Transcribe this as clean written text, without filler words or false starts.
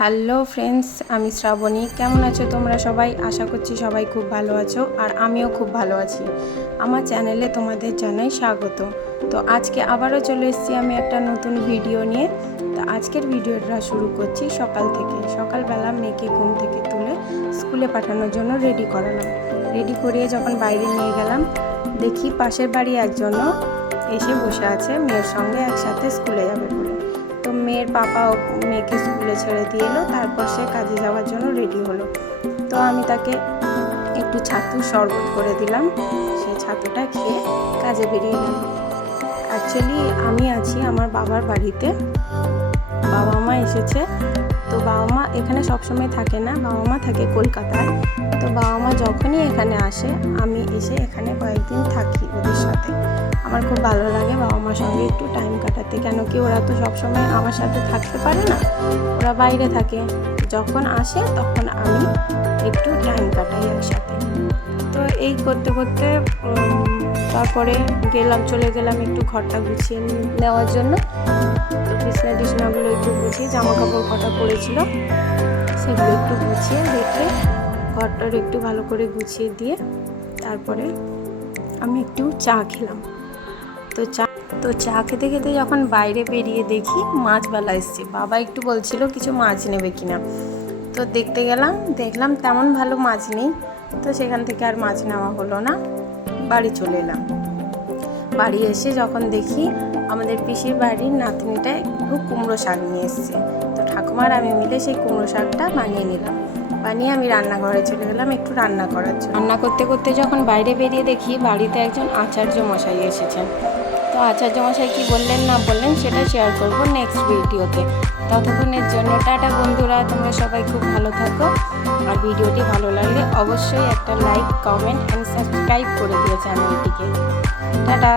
Hello friends, আমি শ্রাবণী। কেমন আছো তোমরা সবাই? আশা করছি সবাই খুব ভালো আছো, আর আমিও খুব ভালো আছি। আমার চ্যানেলে তোমাদের জানাই স্বাগত। তো আজকে আবারও চলে এসেছি আমি একটা নতুন ভিডিও নিয়ে। তো আজকের ভিডিওটা শুরু করছি সকাল থেকে। সকালবেলা মেয়েকে ঘুম থেকে তুলে স্কুলে পাঠানোর জন্য রেডি করালাম। রেডি করিয়ে যখন বাইরে নিয়ে গেলাম, দেখি পাশের বাড়ি একজনও এসে বসে আছে মেয়ের সঙ্গে একসাথে স্কুলে যাবে বলে। তো মেয়ের পাপা মেয়েকে স্কুলে ছেড়ে দিয়ে এলো, তারপর সে কাজে যাওয়ার জন্য রেডি হলো। তো আমি তাকে একটু ছাতুর শরবত করে দিলাম, সে ছাতুটা খেয়ে কাজে বেরিয়ে গেল। অ্যাকচুয়ালি আমি আছি আমার বাবার বাড়িতে, বাবা মা এসেছে। তো বাবা মা এখানে সবসময় থাকে না, বাবা মা থাকে কলকাতায়। তো বাবা মা যখনই এখানে আসে আমি এসে এখানে কয়েকদিন থাকি ওদের সাথে। আমার খুব ভালো লাগে বাবা মার সঙ্গে একটু টাইম কাটাতে, কেন কি ওরা তো সবসময় আমার সাথে থাকতে পারে না, ওরা বাইরে থাকে। যখন আসে তখন আমি একটু টাইম কাটাই একসাথে। তো এই করতে করতে তারপরে চলে গেলাম একটু ঘরটা গুছিয়ে নেওয়ার জন্য। তো বিছনাগুলো একটু গুছিয়ে, জামা কাপড় কটা পড়েছিল সেগুলো একটু গুছিয়ে রেখে ঘরটার একটু ভালো করে গুছিয়ে দিয়ে তারপরে আমি একটু চা খেলাম। তো চা খেতে খেতে যখন বাইরে বেরিয়ে দেখি মাছবেলা এসছে, বাবা একটু বলছিল কিছু মাছ নেবে কিনা। তো দেখতে গেলাম, দেখলাম তেমন ভালো মাছ নেই। তো সেখান থেকে আর মাছ নেওয়া হলো না, বাড়ি চলে এলাম। বাড়ি এসে যখন দেখি আমাদের পিসির বাড়ির নাতনিটা একটু কুমড়ো শাক নিয়ে এসছে। তো ঠাকুমার আমি মিলে সেই কুমড়ো শাকটা বানিয়ে নিলাম। বানিয়ে আমি রান্নাঘরে চলে গেলাম একটু রান্না করার জন্য। রান্না করতে করতে যখন বাইরে বেরিয়ে দেখি বাড়িতে একজন আচার্য মশাই এসেছেন। তো আচার্য মশাই কী বললেন না বললেন সেটা শেয়ার করবো নেক্সট ভিডিওতে। ততক্ষণের জন্য টাটা বন্ধুরা, তোমরা সবাই খুব ভালো থাকো। আর ভিডিওটি ভালো লাগলে অবশ্যই একটা লাইক, কমেন্ট অ্যান্ড সাবস্ক্রাইব করে দিও চ্যানেলটিকে। টাটা।